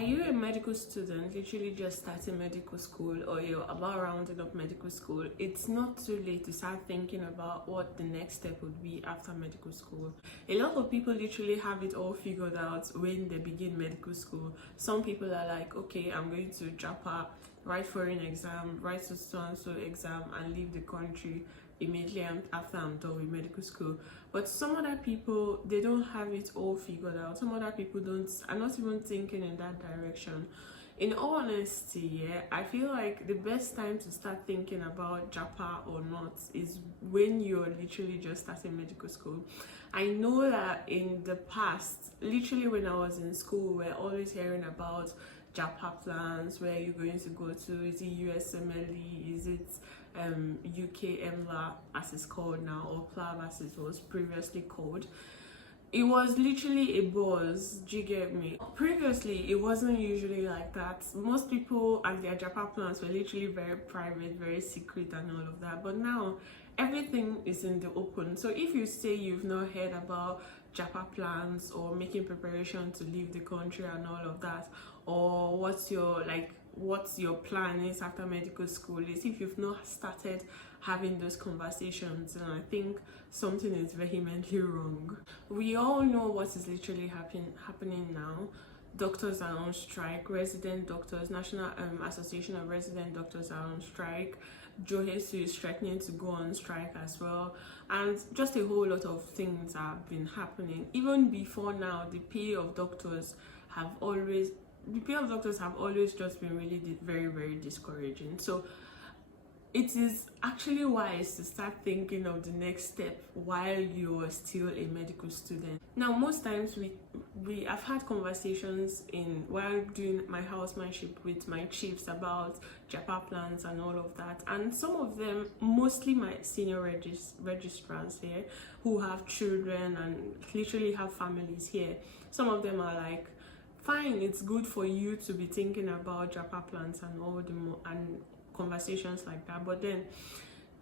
Are you a medical student, literally just starting medical school, or you're about rounding up medical school? It's not too late to start thinking about what the next step would be after medical school. A lot of people literally have it all figured out when they begin medical school. Some people are like, okay, I'm going to JAPA, write for an exam, write so and so exam, and leave the country immediately after I'm done with medical school. But some other people, they don't have it all figured out. Some other people are not even thinking in that direction. In all honesty, yeah, I feel like the best time to start thinking about JAPA or not is when you're literally just starting medical school. I know that in the past, literally when I was in school, we're always hearing about JAPA plans, where you're going to go to. Is it USMLE? Is it UKMLA as it's called now, or PLAB as it was previously called? It was literally a buzz. Do you get me? Previously, it wasn't usually like that. Most people and their JAPA plans were literally very private, very secret and all of that. But now, everything is in the open. So if you say you've not heard about JAPA plans or making preparation to leave the country and all of that, or what's your plan is after medical school, is if you've not started having those conversations, and I think something is vehemently wrong. We all know what is literally happening now. Doctors are on strike. Resident doctors, National Association of Resident Doctors are on strike. JAPA is threatening to go on strike as well, and just a whole lot of things have been happening. Even before now, the pay of doctors have always just been really very, very discouraging. So it is actually wise to start thinking of the next step while you're still a medical student. Now, most times I've had conversations while doing my housemanship with my chiefs about JAPA plans and all of that, and some of them, mostly my senior registrants here who have children and literally have families here, some of them are like, fine, it's good for you to be thinking about JAPA plans and all and conversations like that, but then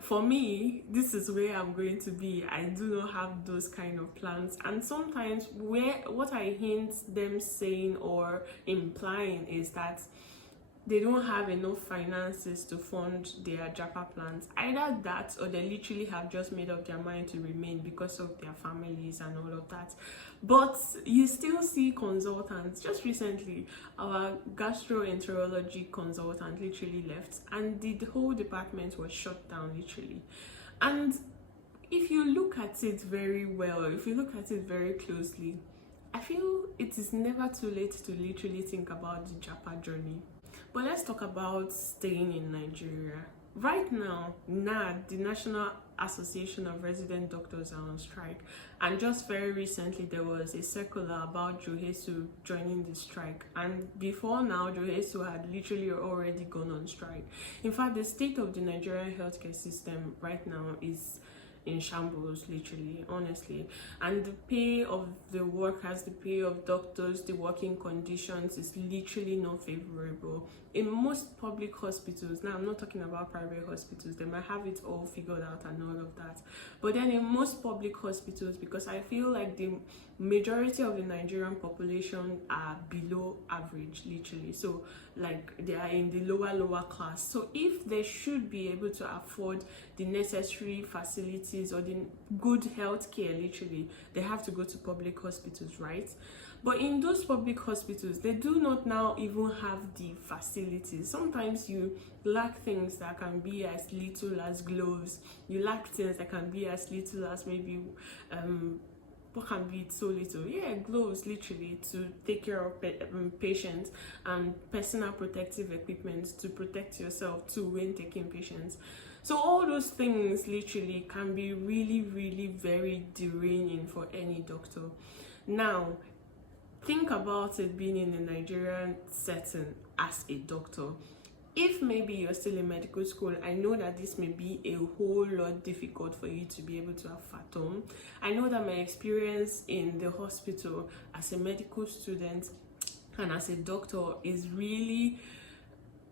for me, this is where I'm going to be. I do not have those kind of plans, and sometimes what I hint them saying or implying is that they don't have enough finances to fund their JAPA plans. Either that, or they literally have just made up their mind to remain because of their families and all of that. But you still see consultants. Just recently, our gastroenterology consultant literally left, and the whole department was shut down literally. And if you look at it very well, if you look at it very closely, I feel it is never too late to literally think about the JAPA journey. But let's talk about staying in Nigeria. Right now, NAD, the National Association of Resident Doctors, are on strike. And just very recently, there was a circular about JAPA joining the strike. And before now, JAPA had literally already gone on strike. In fact, the state of the Nigerian healthcare system right now is in shambles, literally, honestly. And the pay of the workers, the pay of doctors, the working conditions is literally not favorable. In most public hospitals, now I'm not talking about private hospitals, they might have it all figured out and all of that, but then in most public hospitals, because I feel like the majority of the Nigerian population are below average, literally, so like they are in the lower class. So if they should be able to afford the necessary facilities or the good health care, literally, they have to go to public hospitals, right? But in those public hospitals, they do not now even have the facilities. Sometimes you lack things that can be as little as gloves. You lack things that can be as little as maybe what can be so little? Yeah, gloves, literally, to take care of patients, and personal protective equipment to protect yourself too when taking patients. So all those things literally can be really, really very draining for any doctor. Now, think about it being in a Nigerian setting as a doctor. If maybe you're still in medical school, I know that this may be a whole lot difficult for you to be able to have fathom. I know that my experience in the hospital as a medical student and as a doctor is really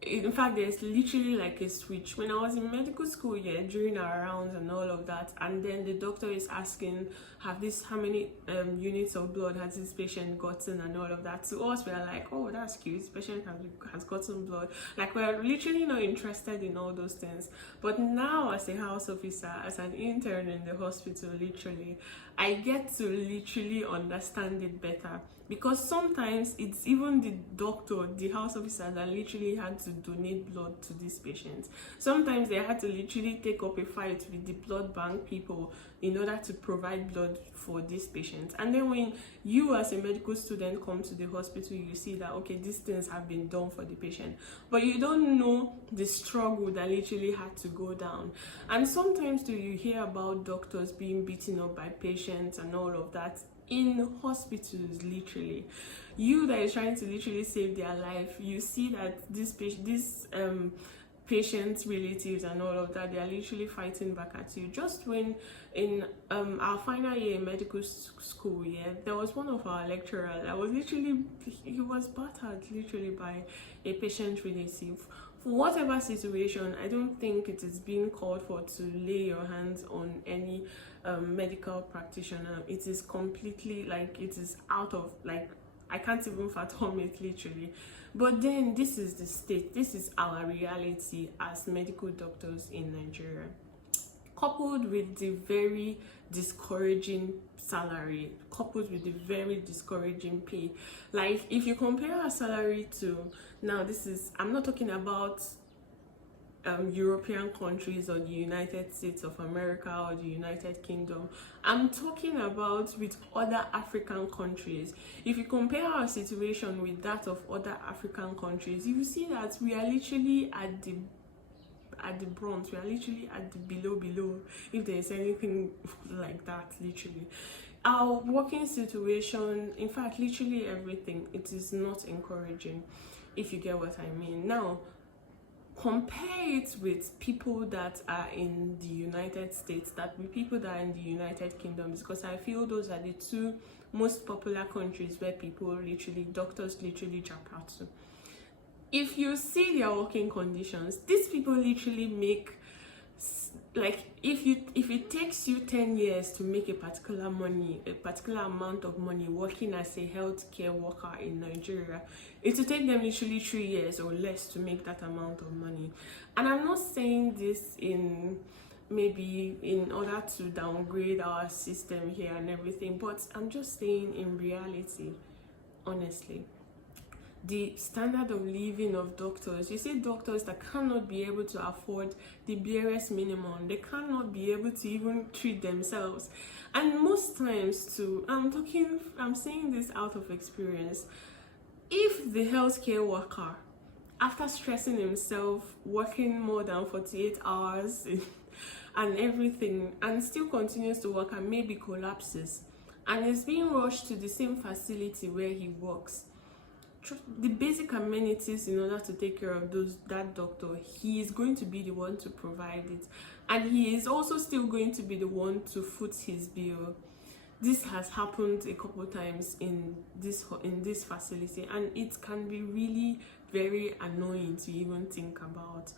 in fact, there's literally like a switch. When I was in medical school, yeah, during our rounds and all of that, and then the doctor is asking, how many units of blood has this patient gotten and all of that. To us, we are like, oh, that's cute, this patient has gotten blood. Like, we're literally not interested in all those things. But now, as a house officer, as an intern in the hospital, literally, I get to literally understand it better. Because sometimes it's even the doctor, the house officer, that literally had to donate blood to these patients. Sometimes they had to literally take up a fight with the blood bank people in order to provide blood for these patients. And then when you as a medical student come to the hospital, you see that, okay, these things have been done for the patient. But you don't know the struggle that literally had to go down. And sometimes do you hear about doctors being beaten up by patients and all of that in hospitals. Literally, you that is trying to literally save their life, you see that this patients' relatives and all of that, they are literally fighting back at you. Just when in our final year in medical school, yeah, there was one of our lecturers that was literally, he was battered literally by a patient relative. For whatever situation, I don't think it is being called for to lay your hands on any medical practitioner. It is completely, like, it is out of, like, I can't even fathom it literally. But then this is the state, this is our reality as medical doctors in Nigeria, coupled with the very discouraging salary, coupled with the very discouraging pay. Like, if you compare our salary to, now this is, I'm not talking about European countries or the United States of America or the United Kingdom. I'm talking about with other African countries. If you compare our situation with that of other African countries, you will see that we are literally at the brunt. We are literally at the below, if there is anything like that. Literally, our working situation, in fact, literally everything, it is not encouraging, if you get what I mean. Now, compare it with people that are in the United States, that with people that are in the United Kingdom, because I feel those are the two most popular countries where people literally, doctors literally JAPA to. If you see their working conditions, these people literally make, like, if it takes you 10 years to make a particular amount of money working as a healthcare worker in Nigeria, it will take them literally 3 years or less to make that amount of money. And I'm not saying this in maybe in order to downgrade our system here and everything, but I'm just saying in reality, honestly, the standard of living of doctors, you see doctors that cannot be able to afford the barest minimum, they cannot be able to even treat themselves. And most times too, I'm saying this out of experience, if the healthcare worker, after stressing himself, working more than 48 hours and everything, and still continues to work and maybe collapses and is being rushed to the same facility where he works, the basic amenities in order to take care of that doctor, he is going to be the one to provide it, and he is also still going to be the one to foot his bill. This has happened a couple times in this facility, and it can be really very annoying to even think about.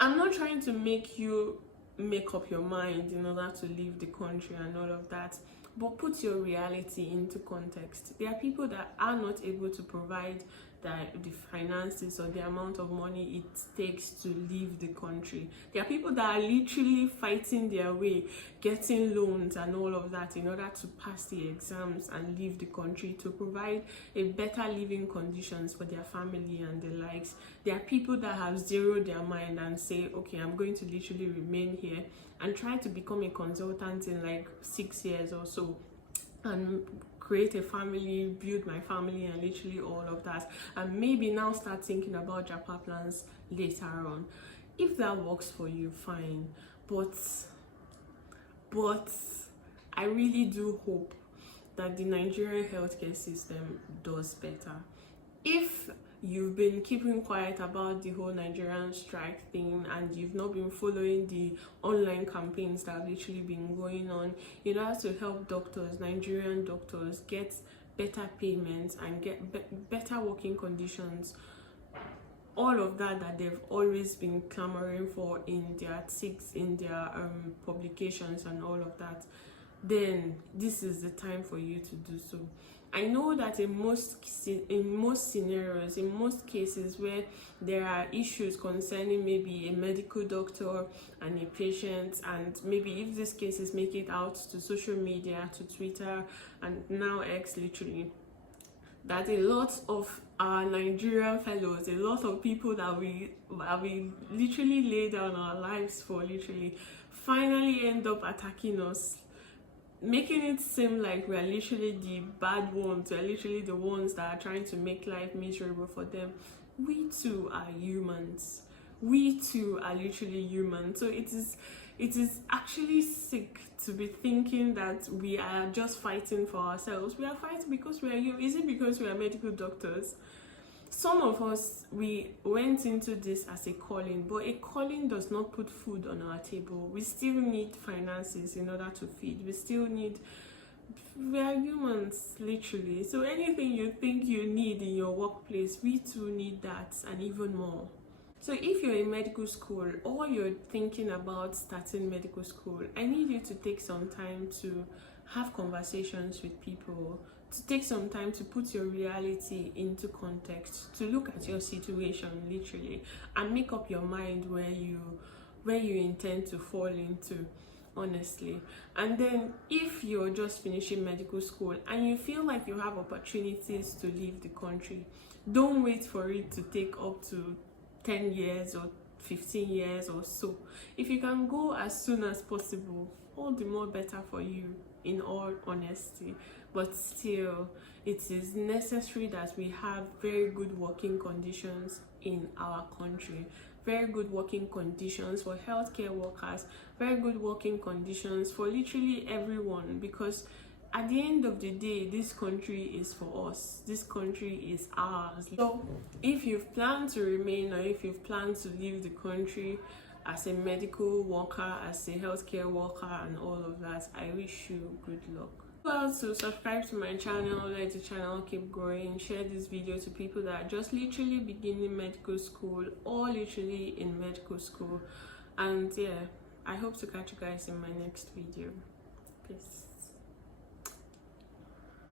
I'm not trying to make you make up your mind in order to leave the country and all of that, but put your reality into context. There are people that are not able to provide the finances or the amount of money it takes to leave the country. There are people that are literally fighting their way, getting loans and all of that in order to pass the exams and leave the country to provide a better living conditions for their family and the likes. There are people that have zeroed their mind and say, okay, I'm going to literally remain here and try to become a consultant in like 6 years or so and create a family, build my family and literally all of that, and maybe now start thinking about JAPA plans later on. If that works for you, fine, but I really do hope that the Nigerian healthcare system does better. If you've been keeping quiet about the whole Nigerian strike thing and you've not been following the online campaigns that have literally been going on in order to help doctors, Nigerian doctors, get better payments and get better working conditions, all of that they've always been clamoring for in their ticks, in their publications and all of that, then this is the time for you to do so. I know that in most scenarios, in most cases where there are issues concerning maybe a medical doctor and a patient, and maybe if these cases make it out to social media, to Twitter and now X literally, that a lot of our Nigerian fellows, a lot of people that we literally lay down our lives for, literally finally end up attacking us, making it seem like we're literally the bad ones, we're literally the ones that are trying to make life miserable for them. We too are humans. We too are literally human. So it is actually sick to be thinking that we are just fighting for ourselves. We are fighting because we are human. Is it because we are medical doctors? Some of us, we went into this as a calling, but a calling does not put food on our table. We still need finances in order to feed. We are humans, literally. So anything you think you need in your workplace, we too need that and even more. So if you're in medical school or you're thinking about starting medical school, I need you to take some time to have conversations with people, to take some time to put your reality into context, to look at your situation literally and make up your mind where you intend to fall into, honestly. And then if you're just finishing medical school and you feel like you have opportunities to leave the country, don't wait for it to take up to 10 years or 15 years or so. If you can go as soon as possible, all the more better for you, in all honesty. But still, it is necessary that we have very good working conditions in our country, very good working conditions for healthcare workers, very good working conditions for literally everyone, because at the end of the day, this country is for us. This country is ours. So if you've planned to remain, or if you've planned to leave the country as a medical worker, as a healthcare worker and all of that, I wish you good luck. Well, so subscribe to my channel, let the channel keep growing, share this video to people that are just literally beginning medical school or literally in medical school. And yeah, I hope to catch you guys in my next video. Peace.